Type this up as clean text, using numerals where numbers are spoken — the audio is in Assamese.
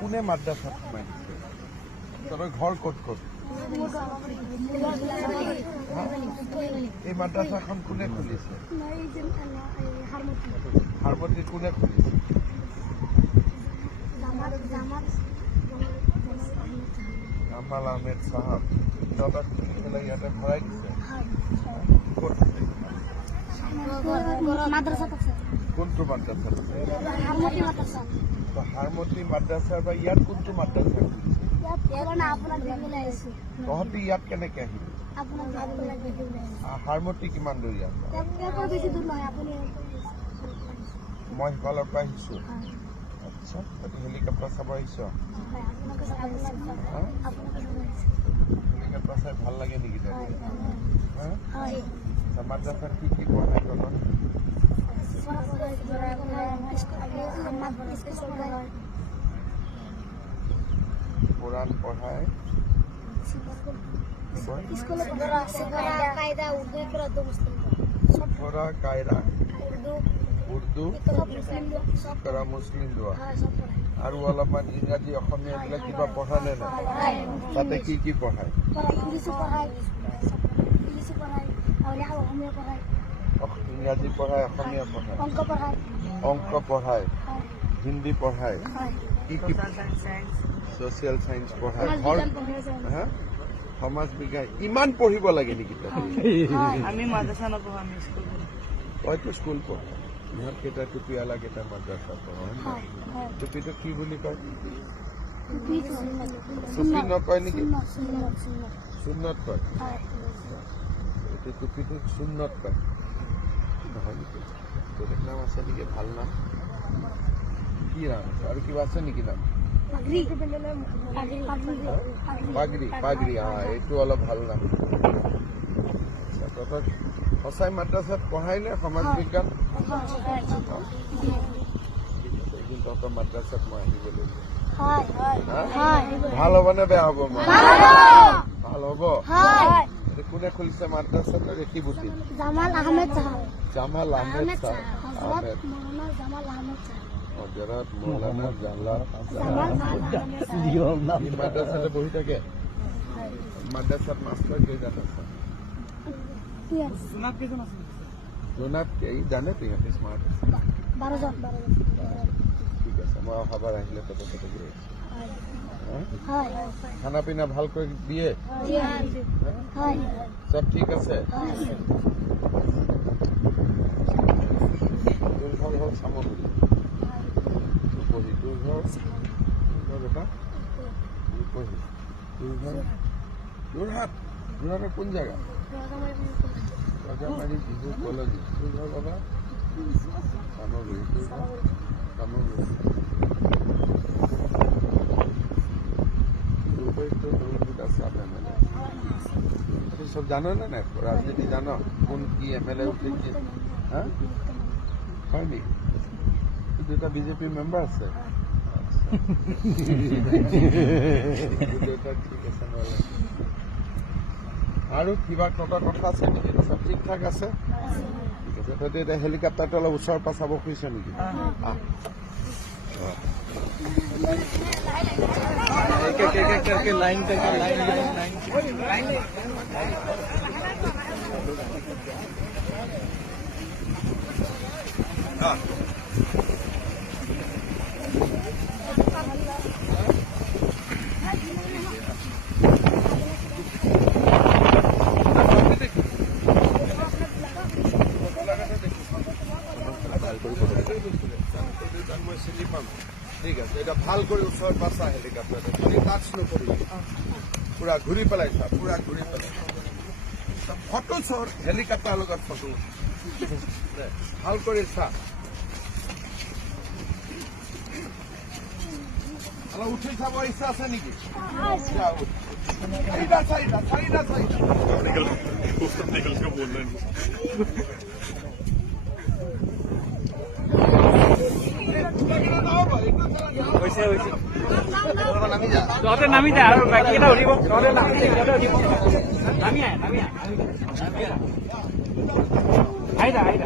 কোনে মাদ্ৰাছাত সোমাই দিছে? তহঁতৰ ঘৰ ক'ত ক'ত? এই মাদ্ৰাছাখন কোনে খুলিছে? হাৰমতিত কোনে খুলিছে? জামাল আহমেদ চাহাব। তহঁতক খুলি পেলাই ইয়াতে ভৰাই দিছে? ক'ত আছে? কোনটো মাদ্ৰাছাত আছে? হাৰমতি মাদ্ৰাছাৰ বা ইয়াত কোনটো মাদ্ৰাছা? তহঁতি ইয়াত কেনেকে আহিবি? হাৰমতি কিমান দূৰ ইয়াত? মই সিফালৰ পৰা আহিছো। আচ্ছা, তহঁতি হেলিকপ্টাৰ চাব আহিছ? হেলিকপ্টাৰ চাই ভাল লাগে নেকি তহঁতি? মাদ্ৰাছাত কি কি পঢ়াই তহঁতক? কোৰআন পড়ায়, সফৰা কায়দা, উৰ্দু, কৰা মুসলিম দোয়া আৰু অলপমান ইংৰাজী অসমীয়া এইবিলাক কিবা পঢ়া নে নাই? তাতে কি কি পঢ়ায়? ইংৰাজী পঢ়ায়, অসমীয়া পঢ়ায়, অংক পঢ়ায়, হিন্দী পঢ়ায়, কি কি ছ'চিয়েল চায়েন্স পঢ়ায়, সমাজ বিজ্ঞান। ইমান পঢ়িব লাগে নেকি? আমি মাদ্ৰাছা নপঢ়ো, আমি স্কুল পঢ়ো। তইতো স্কুল পঢ়, ইহঁত কেইটা টুপিৱালা কেইটা মাদ্ৰাছা পঢ়। টুপিটো কি বুলি কয়? টুপি নকয় নেকি? সুন্নত কয়। এইটো টুপিটো সুন্নত কয় নহয় নেকি? বেলেগ নাম আছে নেকি? ভাল নাম কি নাম আছে? আৰু কিবা আছে নেকি নাম? পাগৰি। পাগৰি, এইটো অলপ ভাল নাম। তহঁতক সঁচাই মাদ্ৰাছাত পঢ়াই নে সমাজ বিজ্ঞান? এদিন তহঁতৰ মাদ্ৰাছাত মই আহিব লাগিব। ভাল হ'ব নে বেয়া হ'ব? ভাল হ'ব। কোনে খুলিছে মাদ্ৰাছাটো? ৰেখিবুটি জামাল আহমেদ চাহাব। হজৰত মৌলানা মাদ্ৰাছাতে বহি থাকে। মাদ্ৰাছাত মাষ্টৰ কেইজন আছে? জোনাত জানে তো ইহঁতে স্মাৰ্ট আছে। ঠিক আছে, মই অহাবাৰ আহিলে তহঁতৰ তাতে গৈ আছো। খানা পিনা ভালকৈ দিয়ে? চব ঠিক আছে? তোৰ ঘৰ হ'ল চামগুৰি। তোৰ ঘৰ বেটা তোৰ ঘৰ যোৰহাট। যোৰহাটৰ কোন জেগা? ৰজামাৰী বিহু কলনী। তোৰ ঘৰ বাবা? চামগুৰি। তোৰ ঘৰ? চামগুৰি। সব জানো না না? রাজনীতি জানো? কোন কি এমএলএ উঠে কি? হয় নেকি? দুটা বিজেপি মেম্বার আছে। ঠিক আছে। আৰু কিবা কথা আছে নেকি? চব ঠিক ঠাক আছে? ঠিক আছে। তহঁতি এতিয়া হেলিকপ্টাৰটো অলপ ওচৰৰ পৰা চাব খুজিছ নেকি? লাইন মই চিনি পাম। ঠিক আছে, এটা ভাল কৰি ওচৰত বাছা হেলিকপ্টাৰটো। খালি টাচ নকৰিবি, পুৰা ঘূৰি পেলাই চা, পুৰা ঘূৰি পেলাই ফটো চৰ। হেলিকপ্টাৰ লগত ফটো ভাল কৰি চা। অলপ উঠি চাব ইচ্ছা আছে নেকি? চাৰিটা। নামি যা আৰু বাকী কেইটা উঠিব। নামি আহ।